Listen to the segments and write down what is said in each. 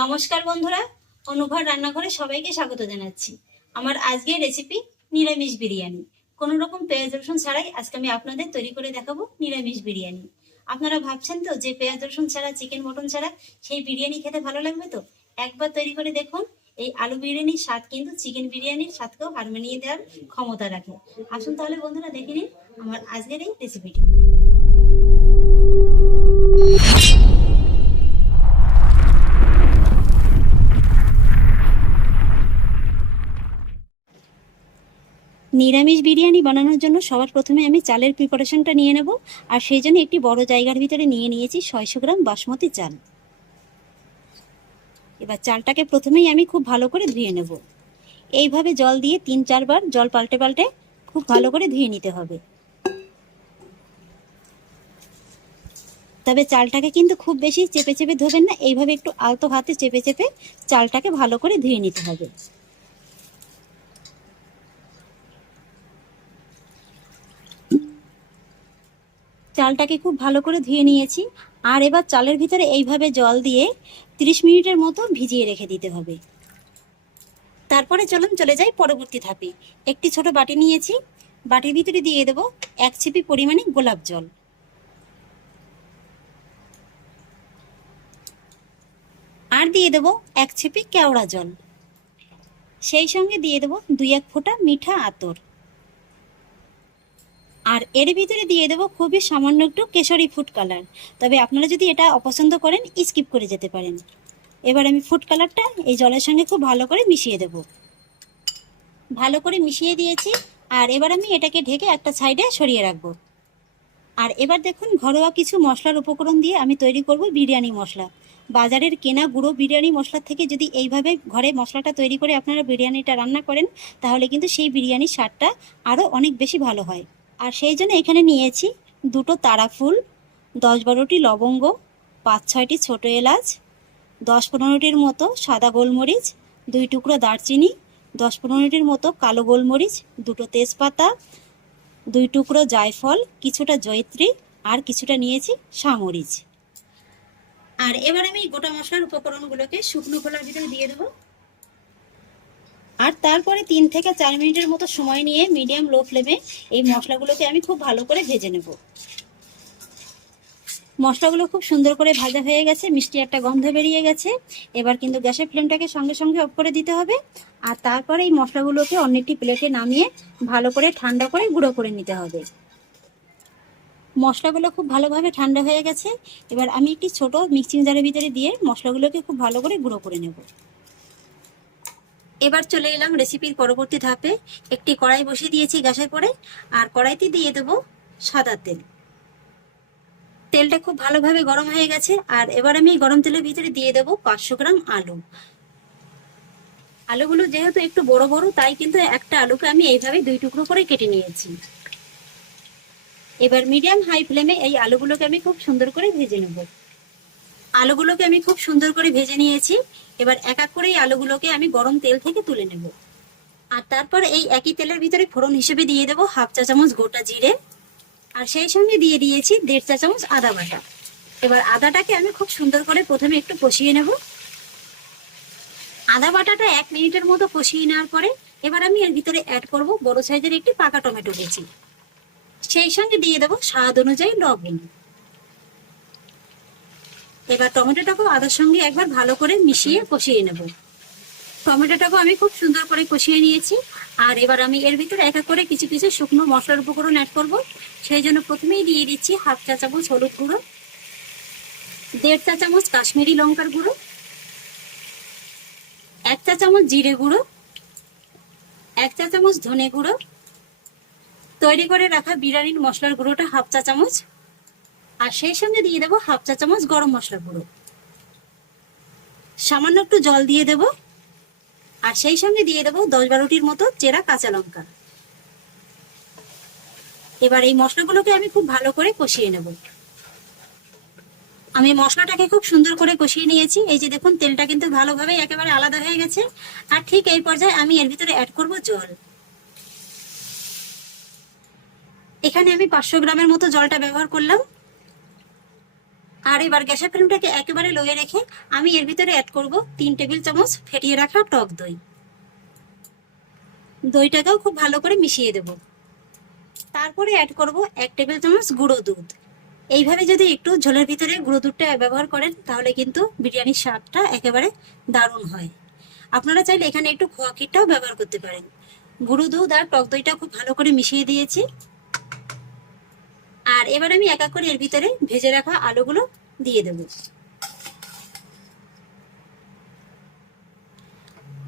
নমস্কার বন্ধুরা, অনুভর রান্নাঘরে সবাইকে স্বাগত জানাচ্ছি। আমার আজকের রেসিপি নিরামিষ বিরিয়ানি। কোনো রকম পেঁয়াজ রসুন ছাড়াই আজকে আমি আপনাদের তৈরি করে দেখাবো নিরামিষ বিরিয়ানি। আপনারা ভাবছেন তো যে পেঁয়াজ রসুন ছাড়া চিকেন মটন ছাড়া সেই বিরিয়ানি খেতে ভালো লাগবে তো? একবার তৈরি করে দেখুন, এই আলু বিরিয়ানির স্বাদ কিন্তু চিকেন বিরিয়ানির স্বাদকেও হার মানিয়ে দেওয়ার ক্ষমতা রাখে। আসুন তাহলে বন্ধুরা দেখে নিন আমার আজকের এই রেসিপিটি নিরামিষ বিরিয়ানি বানানোর জন্য সবার প্রথমে আমি চালের প্রিপারেশনটা নিয়ে নেব, আর সেই জন্য একটি বড় জায়গার ভিতরে নিয়ে নিয়েছি ছয়শো গ্রাম বাসমতি চাল। এবার চালটাকে প্রথমেই আমি খুব ভালো করে ধুয়ে নেব। এইভাবে জল দিয়ে তিন চারবার জল পাল্টে পাল্টে খুব ভালো করে ধুয়ে নিতে হবে। তবে চালটাকে কিন্তু খুব বেশি চেপে চেপে ধোবেন না, এইভাবে একটু আলতো হাতে চেপে চেপে চালটাকে ভালো করে ধুয়ে নিতে হবে। চালটাকে খুব ভালো করে ধুয়ে নিয়েছি। আর এবার চালের ভিতরে এইভাবে জল দিয়ে 30 মিনিটের মতো ভিজিয়ে রেখে দিতে হবে। তারপরে চলুন চলে যাই পরবর্তী ধাপে। একটি ছোট বাটি নিয়েছি। বাটির ভিতরে দিয়ে দেব এক ছিপি পরিমাণে গোলাপ জল। আর দিয়ে দেব এক ছিপি কেওড়া জল। সেই সঙ্গে দিয়ে দেব দুই এক ফোঁটা মিঠা আতর। আর এর ভিতরে দিয়ে দেবো খুবই সামান্য একটু কেশরি ফুড কালার তবে আপনারা যদি এটা অপছন্দ করেন স্কিপ করে যেতে পারেন। এবার আমি ফুড কালারটা এই জলের সঙ্গে খুব ভালো করে মিশিয়ে দেব। ভালো করে মিশিয়ে দিয়েছি, আর এবার আমি এটাকে ঢেকে একটা সাইডে সরিয়ে রাখব। আর এবার দেখুন, ঘরোয়া কিছু মশলার উপকরণ দিয়ে আমি তৈরি করব বিরিয়ানি মশলা। বাজারের কেনা গুঁড়ো বিরিয়ানি মশলার থেকে যদি এইভাবে ঘরে মশলাটা তৈরি করে আপনারা বিরিয়ানিটা রান্না করেন, তাহলে কিন্তু সেই বিরিয়ানির স্বাদটা আরও অনেক বেশি ভালো হয়। আর সেই জন্য এখানে নিয়েছি দুটো তারা ফুল, দশ বারোটি লবঙ্গ, পাঁচ ছয়টি ছোটো এলাচ, দশ পনেরোটির মতো সাদা গোলমরিচ, দুই টুকরো দারচিনি, দশ পনেরোটির মতো কালো গোলমরিচ, দুটো তেজপাতা, দুই টুকরো জায়ফল, কিছুটা জয়ত্রী আর কিছুটা নিয়েছি সামরিচ আর এবার আমি গোটা মশলার উপকরণগুলোকে শুকনো খোলার ভিতরে দিয়ে দেবো। আর তারপরে তিন থেকে চার মিনিটের মতো সময় নিয়ে মিডিয়াম লো ফ্লেমে এই মশলাগুলোকে আমি খুব ভালো করে ভেজে নেব। মশলাগুলো খুব সুন্দর করে ভাজা হয়ে গেছে, মিষ্টি একটা গন্ধ বেরিয়ে গেছে। এবার কিন্তু গ্যাসের ফ্লেমটাকে সঙ্গে সঙ্গে অফ করে দিতে হবে। আর তারপরে এই মশলাগুলোকে অন্য একটি প্লেটে নামিয়ে ভালো করে ঠান্ডা করে গুঁড়ো করে নিতে হবে। মশলাগুলো খুব ভালোভাবে ঠান্ডা হয়ে গেছে। এবার আমি একটি ছোট মিক্সিং জারের ভিতরে দিয়ে মশলাগুলোকে খুব ভালো করে গুঁড়ো করে নেব। এবার চলে এলাম রেসিপির পরবর্তী ধাপে। একটি কড়াই বসিয়ে দিয়েছি গ্যাসের পরে, আর কড়াইতে দিয়ে দেব সাদা তেল। তেলটা খুব ভালোভাবে গরম হয়ে গেছে, আর এবার আমি গরম তেলের ভিতরে দিয়ে দেব পাঁচশো গ্রাম আলু। আলুগুলো যেহেতু একটু বড় বড়, তাই কিন্তু একটা আলুকে আমি এইভাবে দুই টুকরো করে কেটে নিয়েছি। এবার মিডিয়াম হাই ফ্লেমে এই আলুগুলোকে আমি খুব সুন্দর করে ভেজে নেব। আলুগুলোকে আমি খুব সুন্দর করে ভেজে নিয়েছি। এবার এক এক করে এই আলুগুলোকে আমি গরম তেল থেকে তুলে নেব। আর তারপর এই একই তেলের ভিতরে ফোড়ন হিসেবে দিয়ে দেবো হাফ চা চামচ গোটা জিরে। আর সেই সঙ্গে দিয়ে দিয়েছি দেড় চা চামচ আদা বাটা। এবার আদাটাকে আমি খুব সুন্দর করে প্রথমে একটু কষিয়ে নেব। আদা বাটাটা এক মিনিটের মতো কষিয়ে নেওয়ার পরে এবার আমি এর ভিতরে অ্যাড করব বড় সাইজের একটি পাকা টমেটো কেচি। সেই সঙ্গে দিয়ে দেবো স্বাদ অনুযায়ী লবণ। এবার টমেটোটাকেও আদার সঙ্গে একবার ভালো করে মিশিয়ে কষিয়ে নেব। টমেটোটাকেও আমি খুব সুন্দর করে কষিয়ে নিয়েছি। আর এবার আমি এর ভিতরে এক এক করে কিছু কিছু শুকনো মশলার উপকরণ অ্যাড করব। সেই জন্য প্রথমেই দিয়ে দিচ্ছি হাফ চা চামচ হলুদ গুঁড়ো, দেড় চা চামচ কাশ্মীরি লঙ্কার গুঁড়ো, এক চা চামচ জিরে গুঁড়ো, এক চা চামচ ধনে গুঁড়ো, তৈরি করে রাখা বিরিয়ানির মশলার গুঁড়োটা হাফ চা চামচ আর সেই সঙ্গে দিয়ে দেবো হাফ চা চামচ গরম মশলা গুঁড়ো। সামান্য একটু জল দিয়ে দেব। আর সেই সঙ্গে দিয়ে দেবো দশ বারোটির মতো চেরা কাঁচা লঙ্কা। এবার এই মশলাগুলোকে আমি খুব ভালো করে কষিয়ে নেব। আমি মশলাটাকে খুব সুন্দর করে কষিয়ে নিয়েছি। এই যে দেখুন, তেলটা কিন্তু ভালোভাবে একেবারে আলাদা হয়ে গেছে। আর ঠিক এই পর্যায়ে আমি এর ভিতরে অ্যাড করব জল। এখানে আমি পাঁচশো গ্রামের মতো জলটা ব্যবহার করলাম। আর এবার গ্যাসের ফ্লেমটাকে একেবারে লোয়ে রেখে আমি এর ভিতরে অ্যাড করব তিন টেবিল চামচ ফেটিয়ে রাখা টক দই। দইটাকেও খুব ভালো করে মিশিয়ে দেব। তারপরে অ্যাড করব এক টেবিল চামচ গুঁড়ো দুধ। এইভাবে যদি একটু ঝোলের ভিতরে গুঁড়ো দুধটা ব্যবহার করেন, তাহলে কিন্তু বিরিয়ানির স্বাদটা একেবারে দারুণ হয়। আপনারা চাইলে এখানে একটু খোয়া ক্ষীরটাও ব্যবহার করতে পারেন। গুঁড়ো দুধ আর টক দইটা খুব ভালো করে মিশিয়ে দিয়েছি। আর এবার আমি এক এক করে এর ভিতরে ভেজে রাখা আলুগুলো দিয়ে দেব।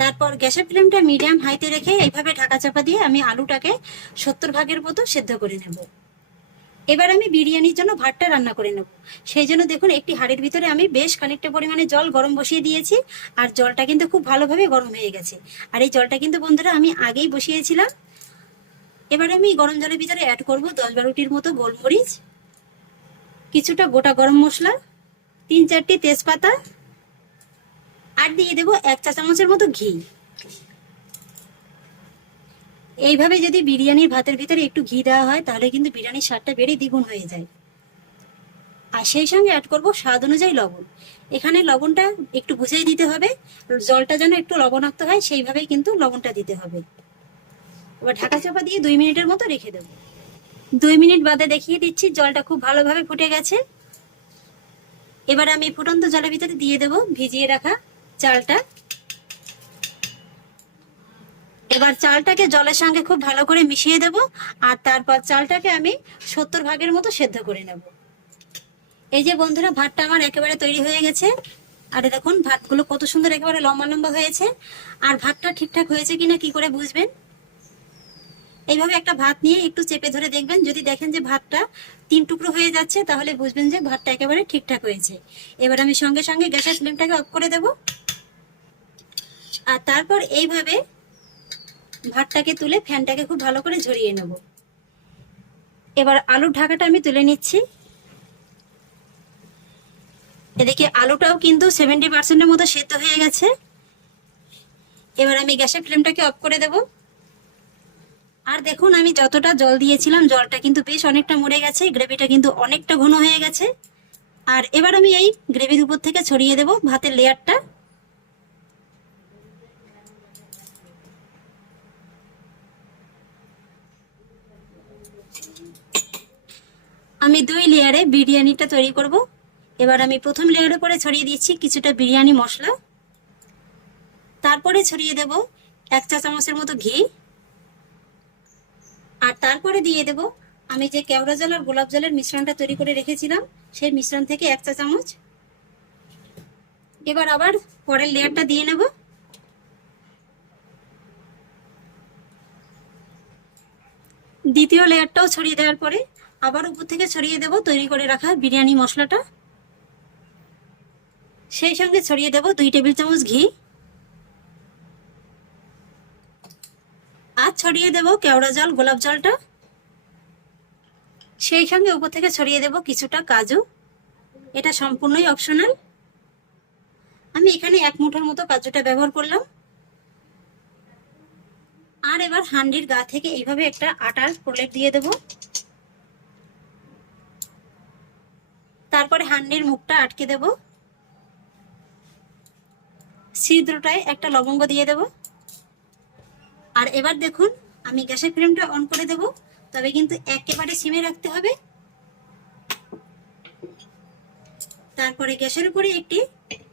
তারপর গ্যাসের ফ্লেমটা মিডিয়াম হাইতে রেখে এইভাবে ঢাকা চাপা দিয়ে আমি আলুটাকে সত্তর ভাগের মতো সেদ্ধ করে নেব। এবার আমি বিরিয়ানির জন্য ভাতটা রান্না করে নেব। সেই জন্য দেখুন, একটি হাঁড়ির ভিতরে আমি বেশ খানিকটা পরিমাণে জল গরম বসিয়ে দিয়েছি, আর জলটা কিন্তু খুব ভালোভাবে গরম হয়ে গেছে। আর এই জলটা কিন্তু বন্ধুরা আমি আগেই বসিয়েছিলাম এবার আমি গরম জলের ভিতরে অ্যাড করব দশ বারোটির মতো গোলমরিচ, কিছুটা গোটা গরম মশলা, তিন চারটি তেজপাতা, আর দিয়ে দেব এক চা চামচের মতো ঘি। এইভাবে যদি বিরিয়ানির ভাতের ভিতরে একটু ঘি দেওয়া হয়, তাহলে কিন্তু বিরিয়ানির স্বাদটা বেড়ে দ্বিগুণ হয়ে যায়। আর সেই সঙ্গে অ্যাড করব স্বাদ অনুযায়ী লবণ। এখানে লবণটা একটু বুঝিয়ে দিতে হবে, জলটা যেন একটু লবণাক্ত হয়, সেইভাবেই কিন্তু লবণটা দিতে হবে। এবার ঢাকা চাপা দিয়ে দুই মিনিটের মতো রেখে দেবো। দুই মিনিট বাদে দেখিয়ে দিচ্ছি, জলটা খুব ভালোভাবে ফুটে গেছে। এবার আমি ফুটন্ত জলের ভিতরে দিয়ে দেব, ভিজিয়ে রাখা চালটা। এবার চালটাকে জলের সঙ্গে খুব ভালো করে মিশিয়ে দেব, আর তারপর চালটাকে আমি সত্তর ভাগের মতো সেদ্ধ করে নেব। এই যে বন্ধুরা, ভাতটা আমার একেবারে তৈরি হয়ে গেছে। আর দেখুন, ভাতগুলো কত সুন্দর একেবারে লম্বা লম্বা হয়েছে। আর ভাতটা ঠিকঠাক হয়েছে কিনা কি করে বুঝবেন? এইভাবে একটা ভাত নিয়ে একটু চেপে ধরে দেখবেন, যদি দেখেন যে ভাতটা তিন টুকরো হয়ে যাচ্ছে, তাহলে বুঝবেন যে ভাতটা একেবারে ঠিকঠাক হয়েছে। এবার আমি সঙ্গে সঙ্গে গ্যাসের ফ্লেমটাকে অফ করে দেব। আর তারপর এইভাবে ভাতটাকে তুলে ফ্যানটাকে খুব ভালো করে ঝরিয়ে নেব। এবার আলুর ঢাকাটা আমি তুলে নিচ্ছি। এদিকে আলুটাও কিন্তু সেভেন্টি পার্সেন্টের মতো সেদ্ধ হয়ে গেছে। এবার আমি গ্যাসের ফ্লেমটাকে অফ করে দেবো। আর দেখুন, আমি যতটা জল দিয়েছিলাম, জলটা কিন্তু বেশ অনেকটা মরে গেছে। গ্রেভিটা কিন্তু অনেকটা ঘন হয়ে গেছে। আর এবার আমি এই গ্রেভির উপর থেকে ছড়িয়ে দেব ভাতের লেয়ারটা। আমি দুই লেয়ারে বিরিয়ানিটা তৈরি করব। এবার আমি প্রথম লেয়ারের উপরে ছড়িয়ে দিচ্ছি কিছুটা বিরিয়ানি মশলা। তারপরে ছড়িয়ে দেব এক চা চামচের মতো ঘি। তারপরে দিয়ে দেব। আমি যে কেওড়া জল আর গোলাপ জলের মিশ্রণটা তৈরি করে রেখেছিলাম, সেই মিশ্রণ থেকে এক চা চামচ। এবার আবার পরের লেয়ারটা দিয়ে নেব। দ্বিতীয় লেয়ারটাও ছড়িয়ে দেওয়ার পরে আবার উপর থেকে ছড়িয়ে দেব তৈরি করে রাখা বিরিয়ানি মশলাটা। সেই সঙ্গে ছড়িয়ে দেব দুই টেবিল চামচ ঘি আর ছড়িয়ে দেব কেওড়া জল, গোলাপ জলটা। সেই সঙ্গে উপর থেকে ছড়িয়ে দেব কিছুটা কাজু। এটা সম্পূর্ণই অপশনাল আমি এখানে এক মুঠোর মতো কাজুটা ব্যবহার করলাম। আর এবার হান্ডির গা থেকে এইভাবে একটা আটার প্রলেপ দিয়ে দেব। তারপরে হান্ডির মুখটা আটকে দেব। ছিদ্রটায় একটা লবঙ্গ দিয়ে দেবো। আর এবার দেখুন, আমি গ্যাসের ফ্লেমটা অন করে দেব। তবে কিন্তু একেবারে সিমে রাখতে হবে। তারপরে গ্যাসের উপরে একটি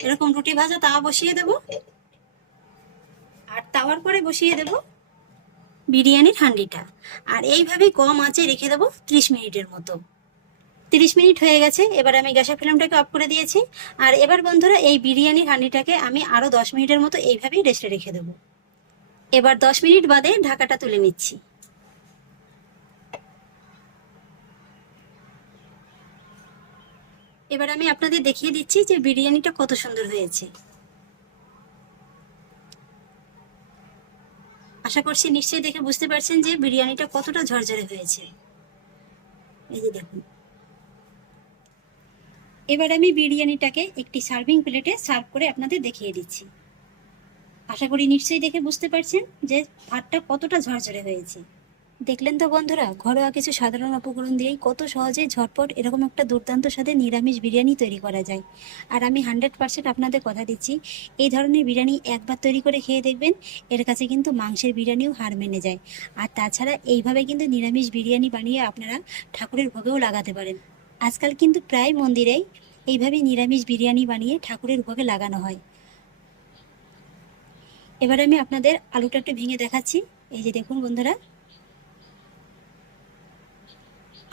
এরকম রুটি ভাজা তাওয়া বসিয়ে দেব। আর তাওয়ার পরে বসিয়ে দেব বিরিয়ানির হান্ডিটা। আর এইভাবে কম আঁচে রেখে দেবো ত্রিশ মিনিটের মতো। তিরিশ মিনিট হয়ে গেছে, এবার আমি গ্যাসের ফ্লেমটাকে অফ করে দিয়েছি। আর এবার বন্ধুরা, এই বিরিয়ানির হান্ডিটাকে আমি আরও দশ মিনিটের মতো এইভাবেই রেস্টে রেখে দেবো। এবার দশ মিনিট বাদে ঢাকাটা তুলে নিচ্ছি। এবার আমি আপনাদের দেখিয়ে দিচ্ছি যে বিরিয়ানিটা কত সুন্দর হয়েছে। আশা করছি নিশ্চয়ই দেখে বুঝতে পারছেন যে বিরিয়ানিটা কতটা ঝরঝরে হয়েছে। এই যে দেখুন। এবার আমি বিরিয়ানিটাকে একটি সার্ভিং প্লেটে সার্ভ করে আপনাদের দেখিয়ে দিচ্ছি। আশা করি নিশ্চয়ই দেখে বুঝতে পারছেন যে ভাতটা কতটা ঝরঝরে হয়েছে। দেখলেন তো বন্ধুরা, ঘরোয়া কিছু সাধারণ উপকরণ দিয়েই কত সহজে ঝটপট এরকম একটা দুর্দান্ত স্বাদে নিরামিষ বিরিয়ানি তৈরি করা যায়। আর আমি হান্ড্রেড পার্সেন্ট আপনাদের কথা দিচ্ছি, এই ধরনের বিরিয়ানি একবার তৈরি করে খেয়ে দেখবেন, এর কাছে কিন্তু মাংসের বিরিয়ানিও হার মেনে যায়। আর তাছাড়া এইভাবে কিন্তু নিরামিষ বিরিয়ানি বানিয়ে আপনারা ঠাকুরের ভোগেও লাগাতে পারেন। আজকাল কিন্তু প্রায় মন্দিরেই এইভাবে নিরামিষ বিরিয়ানি বানিয়ে ঠাকুরের ভোগে লাগানো হয়। এবার আমি আপনাদের আলুটা একটু ভেঙে দেখাচ্ছি। এই যে দেখুন বন্ধুরা।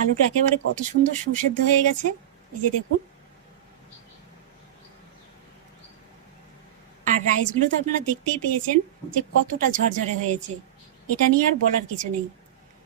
আলুটা একেবারে কত সুন্দর সুসেদ্ধ হয়ে গেছে। এই যে দেখুন। আর রাইসগুলো তো আপনারা দেখতেই পেয়েছেন যে কতটা ঝরঝরে হয়েছে। এটা নিয়ে আর বলার কিছু নেই।